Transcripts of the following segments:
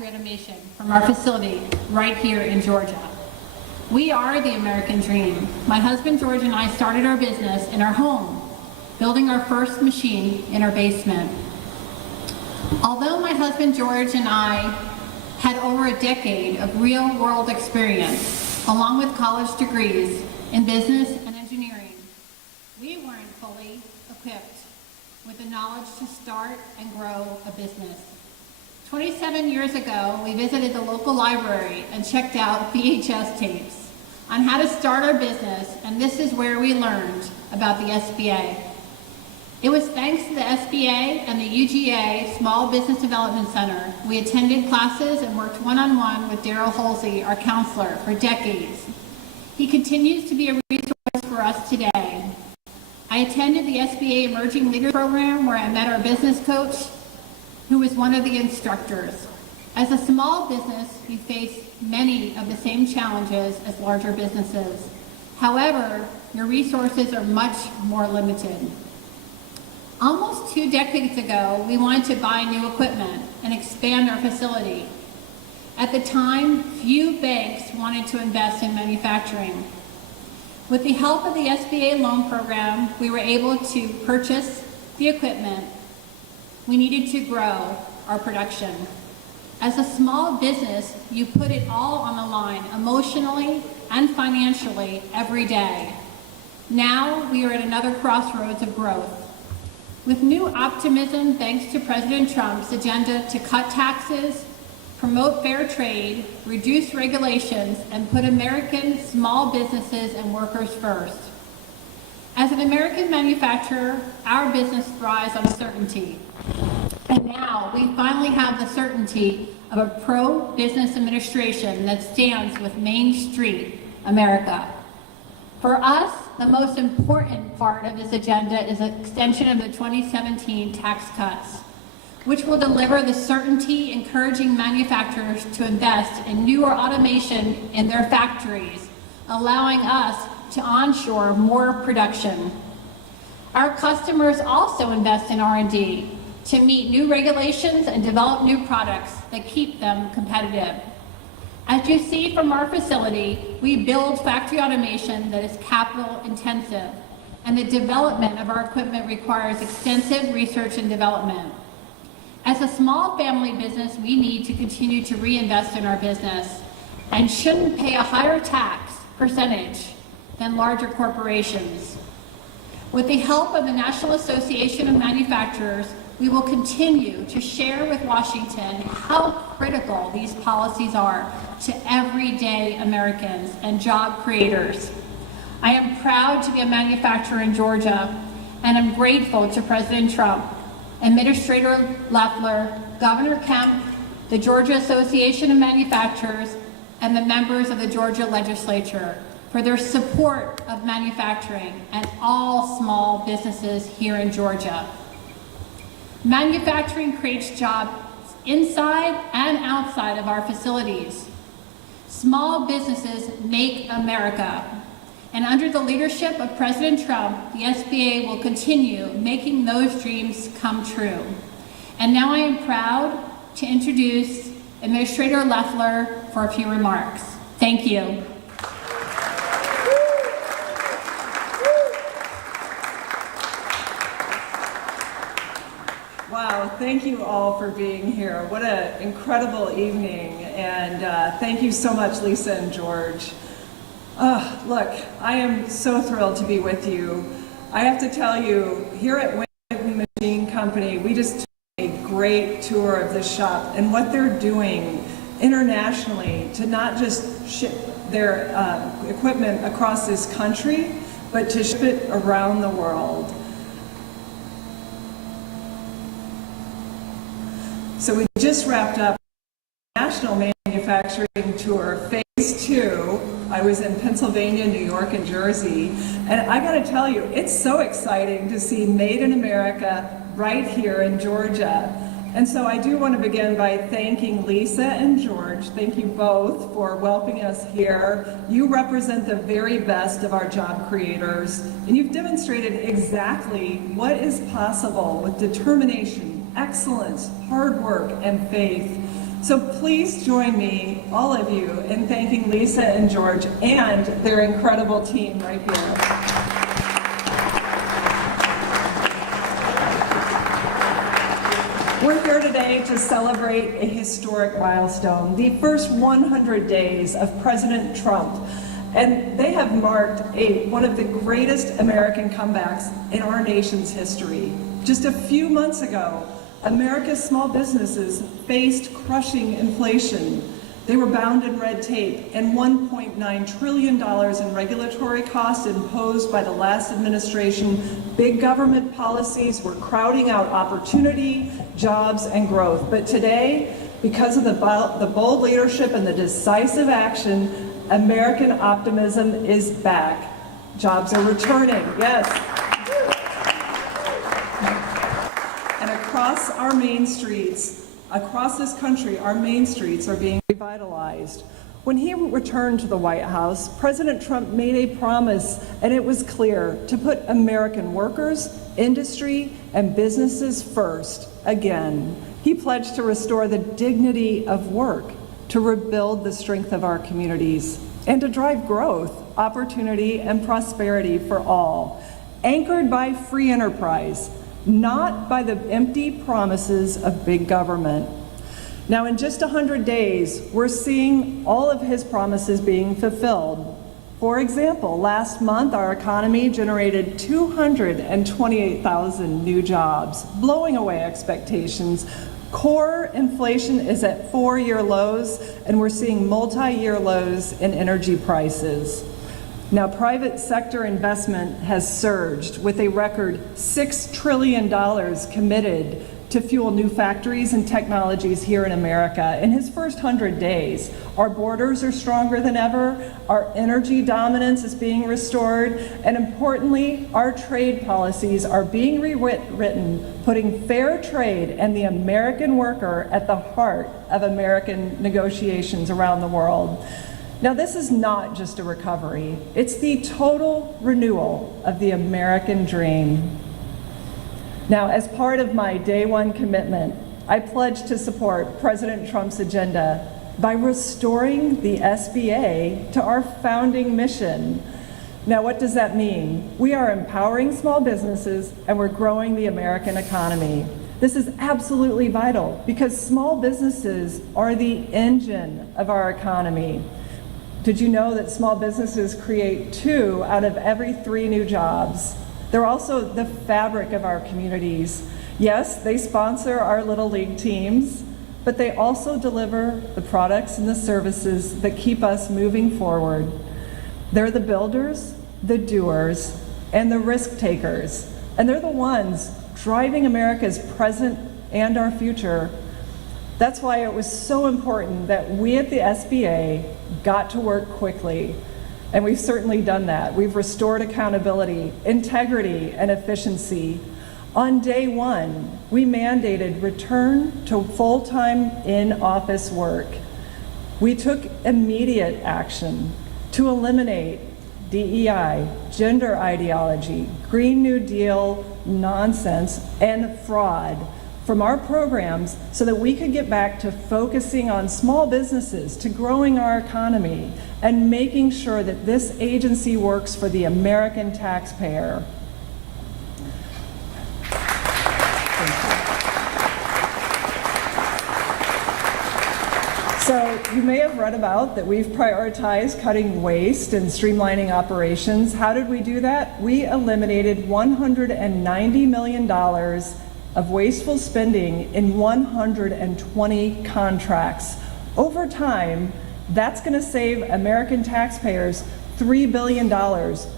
factory automation from our facility right here in Georgia. We are the American dream. My husband George and I started our business in our home, building our first machine in our basement. Although my husband George and I had over a decade of real-world experience, along with college degrees in business and engineering, we weren't fully equipped with the knowledge to start and grow a business. 27 years ago, we visited the local library and checked out VHS tapes on how to start our business, and this is where we learned about the SBA. It was thanks to the SBA and the UGA Small Business Development Center. We attended classes and worked one-on-one with Daryl Halsey, our counselor, for decades. He continues to be a resource for us today. I attended the SBA Emerging Leaders Program where I met our business coach, who was one of the instructors. As a small business, we face many of the same challenges as larger businesses. However, your resources are much more limited. Almost 2 decades ago, we wanted to buy new equipment and expand our facility. At the time, few banks wanted to invest in manufacturing. With the help of the SBA loan program, we were able to purchase the equipment we needed to grow our production. As a small business, you put it all on the line, emotionally and financially, every day. Now we are at another crossroads of growth. With new optimism thanks to President Trump's agenda to cut taxes, promote fair trade, reduce regulations, and put American small businesses and workers first. As an American manufacturer, our business thrives on certainty. And now we finally have the certainty of a pro-business administration that stands with Main Street America. For us, the most important part of this agenda is an extension of the 2017 tax cuts, which will deliver the certainty encouraging manufacturers to invest in newer automation in their factories, allowing us to onshore more production. Our customers also invest in R&D to meet new regulations and develop new products that keep them competitive. As you see from our facility, we build factory automation that is capital intensive, and the development of our equipment requires extensive research and development. As a small family business, we need to continue to reinvest in our business and shouldn't pay a higher tax percentage than larger corporations. With the help of the National Association of Manufacturers, we will continue to share with Washington how critical these policies are to everyday Americans and job creators. I am proud to be a manufacturer in Georgia, and I'm grateful to President Trump, Administrator Loeffler, Governor Kemp, the Georgia Association of Manufacturers, and the members of the Georgia Legislature for their support of manufacturing and all small businesses here in Georgia. Manufacturing creates jobs inside and outside of our facilities. Small businesses make America. And under the leadership of President Trump, the SBA will continue making those dreams come true. And now I am proud to introduce Administrator Loeffler for a few remarks. Thank you. Wow, thank you all for being here. What an incredible evening, and thank you so much, Lisa and George. Look, I am so thrilled to be with you. I have to tell you, here at Whitney Machine Company, we just took a great tour of the shop and what they're doing internationally to not just ship their equipment across this country, but to ship it around the world. So we just wrapped up National Manufacturing Tour, Phase 2. I was in Pennsylvania, New York, and Jersey. And I gotta tell you, it's so exciting to see Made in America right here in Georgia. And so I do want to begin by thanking Lisa and George. Thank you both for welcoming us here. You represent the very best of our job creators, and you've demonstrated exactly what is possible with determination, excellence, hard work, and faith. So please join me, all of you, in thanking Lisa and George and their incredible team right here. We're here today to celebrate a historic milestone, the first 100 days of President Trump. And they have marked one of the greatest American comebacks in our nation's history. Just a few months ago, America's small businesses faced crushing inflation. They were bound in red tape and $1.9 trillion in regulatory costs imposed by the last administration. Big government policies were crowding out opportunity, jobs, and growth. But today, because of the bold leadership and the decisive action, American optimism is back. Jobs are returning, yes. And across our main streets, across this country, our main streets are being revitalized. When he returned to the White House, President Trump made a promise, and it was clear, to put American workers, industry, and businesses first again. He pledged to restore the dignity of work, to rebuild the strength of our communities, and to drive growth, opportunity, and prosperity for all, anchored by free enterprise, not by the empty promises of big government. Now, in just 100 days, we're seeing all of his promises being fulfilled. For example, last month, our economy generated 228,000 new jobs, blowing away expectations. Core inflation is at 4-year lows, and we're seeing multi-year lows in energy prices. Now, private sector investment has surged with a record $6 trillion committed to fuel new factories and technologies here in America. In his first 100 days, our borders are stronger than ever, our energy dominance is being restored, and importantly, our trade policies are being rewritten, putting fair trade and the American worker at the heart of American negotiations around the world. Now, this is not just a recovery, it's the total renewal of the American dream. Now, as part of my day one commitment, I pledge to support President Trump's agenda by restoring the SBA to our founding mission. Now, what does that mean? We are empowering small businesses and we're growing the American economy. This is absolutely vital because small businesses are the engine of our economy. Did you know that small businesses create 2 out of every 3 new jobs? They're also the fabric of our communities. Yes, they sponsor our Little League teams, but they also deliver the products and the services that keep us moving forward. They're the builders, the doers, and the risk takers. And they're the ones driving America's present and our future. That's why it was so important that we at the SBA got to work quickly. And we've certainly done that. We've restored accountability, integrity, and efficiency. On day one, we mandated return to full-time in-office work. We took immediate action to eliminate DEI, gender ideology, Green New Deal nonsense, and fraud from our programs so that we could get back to focusing on small businesses, to growing our economy, and making sure that this agency works for the American taxpayer. So you may have read about that we've prioritized cutting waste and streamlining operations. How did we do that? We eliminated $190 million of wasteful spending in 120 contracts. Over time, that's going to save American taxpayers $3 billion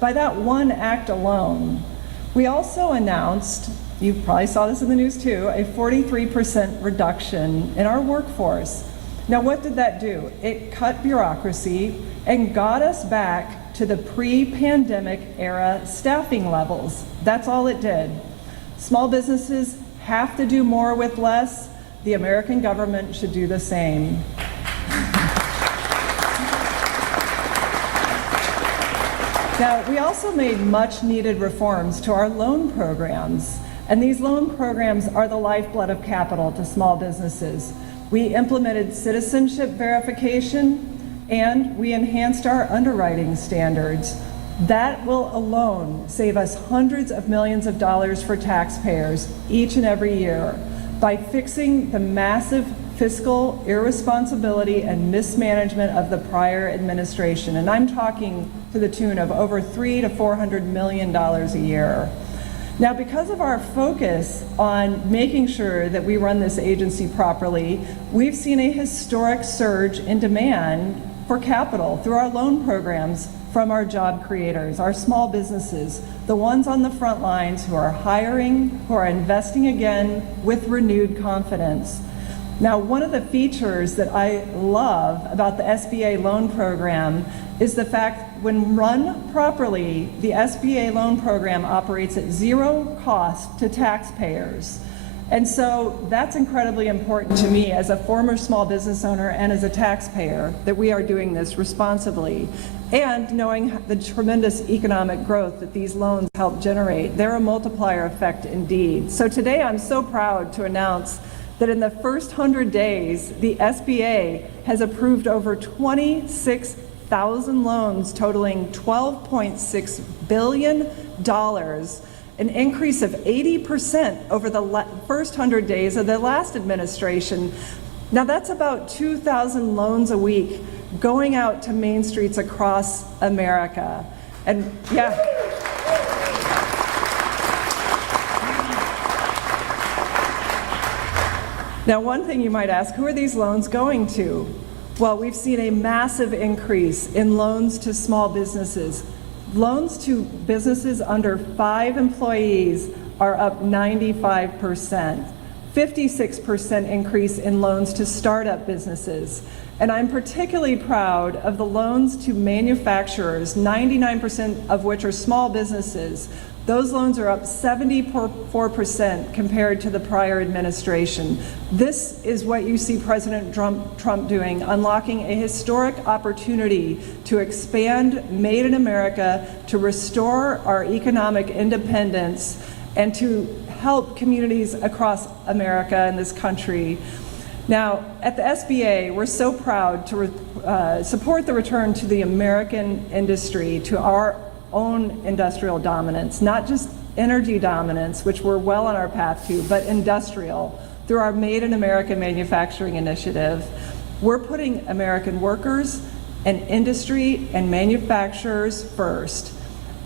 by that one act alone. We also announced, you probably saw this in the news too, a 43% reduction in our workforce. Now, what did that do? It cut bureaucracy and got us back to the pre-pandemic era staffing levels. That's all it did. Small businesses have to do more with less. The American government should do the same. Now, we also made much needed reforms to our loan programs. And these loan programs are the lifeblood of capital to small businesses. we implemented citizenship verification, and we enhanced our underwriting standards. That will alone save us hundreds of millions of dollars for taxpayers each and every year by fixing the massive fiscal irresponsibility and mismanagement of the prior administration. And I'm talking to the tune of over $300 to $400 million a year. Now, because of our focus on making sure that we run this agency properly, we've seen a historic surge in demand for capital through our loan programs from our job creators, our small businesses, the ones on the front lines who are hiring, who are investing again with renewed confidence. Now, one of the features that I love about the SBA loan program is the fact when run properly, the SBA loan program operates at zero cost to taxpayers. And so that's incredibly important to me as a former small business owner and as a taxpayer, that we are doing this responsibly. And knowing the tremendous economic growth that these loans help generate, they're a multiplier effect indeed. So today I'm so proud to announce that in the first 100 days, the SBA has approved over 26,000 loans totaling $12.6 billion, an increase of 80% over the first 100 days of the last administration. Now that's about 2,000 loans a week going out to main streets across America. And yeah. Now, one thing you might ask, who are these loans going to? Well, we've seen a massive increase in loans to small businesses. Loans to businesses under 5 employees are up 95%. 56% increase in loans to startup businesses. And I'm particularly proud of the loans to manufacturers, 99% of which are small businesses. Those loans are up 74% compared to the prior administration. This is what you see President Trump doing, unlocking a historic opportunity to expand Made in America, to restore our economic independence, and to help communities across America and this country. Now, at the SBA, we're so proud to support the return to the American industry, to our own industrial dominance, not just energy dominance, which we're well on our path to, but industrial, through our Made in America manufacturing initiative. We're putting American workers and industry and manufacturers first.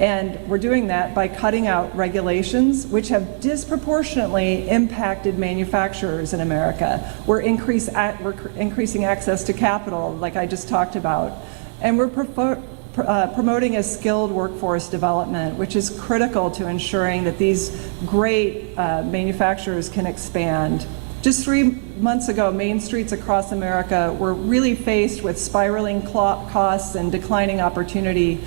And we're doing that by cutting out regulations which have disproportionately impacted manufacturers in America. We're increasing access to capital, like I just talked about. And we're promoting a skilled workforce development, which is critical to ensuring that these great manufacturers can expand. Just 3 months ago, main streets across America were really faced with spiraling costs and declining opportunity.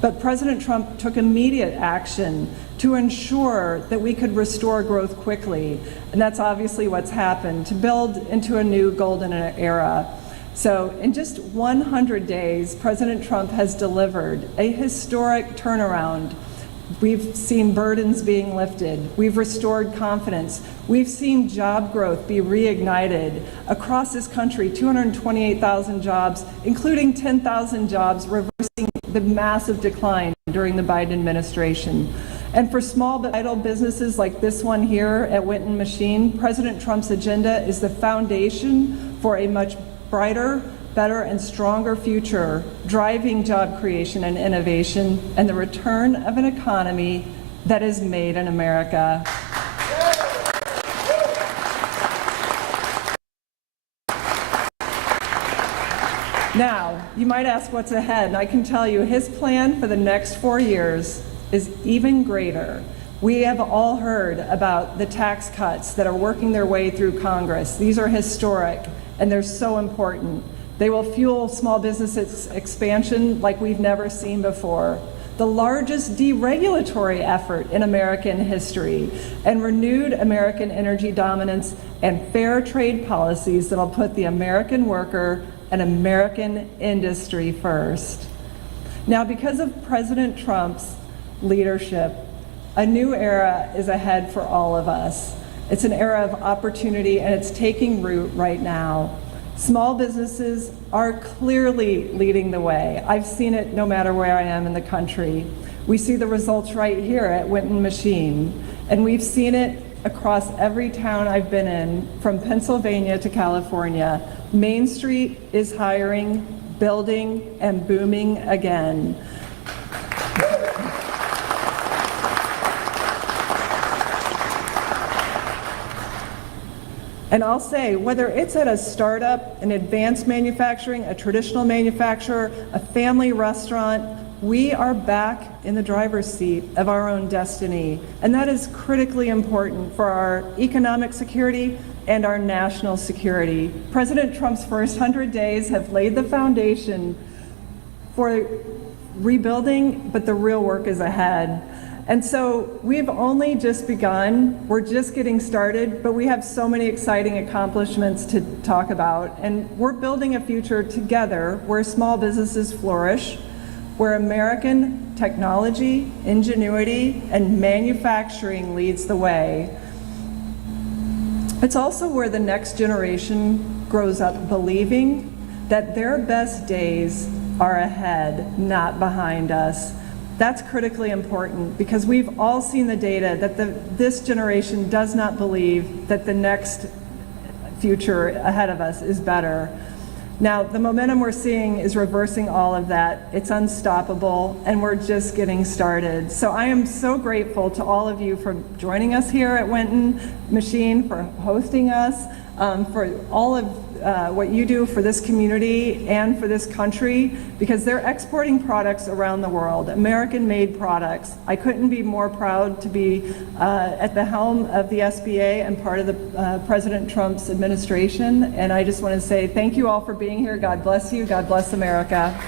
But President Trump took immediate action to ensure that we could restore growth quickly. And that's obviously what's happened, to build into a new golden era. So in just 100 days, President Trump has delivered a historic turnaround. We've seen burdens being lifted. We've restored confidence. We've seen job growth be reignited across this country, 228,000 jobs, including 10,000 jobs, reversing the massive decline during the Biden administration. And for small but vital businesses like this one here at Winton Machine, President Trump's agenda is the foundation for a much brighter, better, and stronger future, driving job creation and innovation, and the return of an economy that is made in America. Now, you might ask what's ahead, and I can tell you his plan for the next 4 years is even greater. We have all heard about the tax cuts that are working their way through Congress. These are historic, and they're so important. They will fuel small business expansion like we've never seen before. The largest deregulatory effort in American history, and renewed American energy dominance and fair trade policies that'll put the American worker and American industry first. Now, because of President Trump's leadership, a new era is ahead for all of us. It's an era of opportunity, and it's taking root right now. Small businesses are clearly leading the way. I've seen it no matter where I am in the country. We see the results right here at Winton Machine, and we've seen it across every town I've been in, from Pennsylvania to California. Main Street is hiring, building, and booming again. And I'll say, whether it's at a startup, an advanced manufacturing, a traditional manufacturer, a family restaurant, we are back in the driver's seat of our own destiny. And that is critically important for our economic security and our national security. President Trump's first 100 days have laid the foundation for rebuilding, but the real work is ahead. And so we've only just begun, we're just getting started, but we have so many exciting accomplishments to talk about. And we're building a future together where small businesses flourish, where American technology, ingenuity, and manufacturing leads the way. It's also where the next generation grows up believing that their best days are ahead, not behind us. That's critically important because we've all seen the data that this generation does not believe that the next future ahead of us is better. Now, the momentum we're seeing is reversing all of that. It's unstoppable, and we're just getting started. So I am so grateful to all of you for joining us here at Winton Machine, for hosting us, for all of what you do for this community and for this country, because they're exporting products around the world, American-made products. I couldn't be more proud to be at the helm of the SBA and part of the President Trump's administration, and I just want to say thank you all for being here. God bless you. God bless America.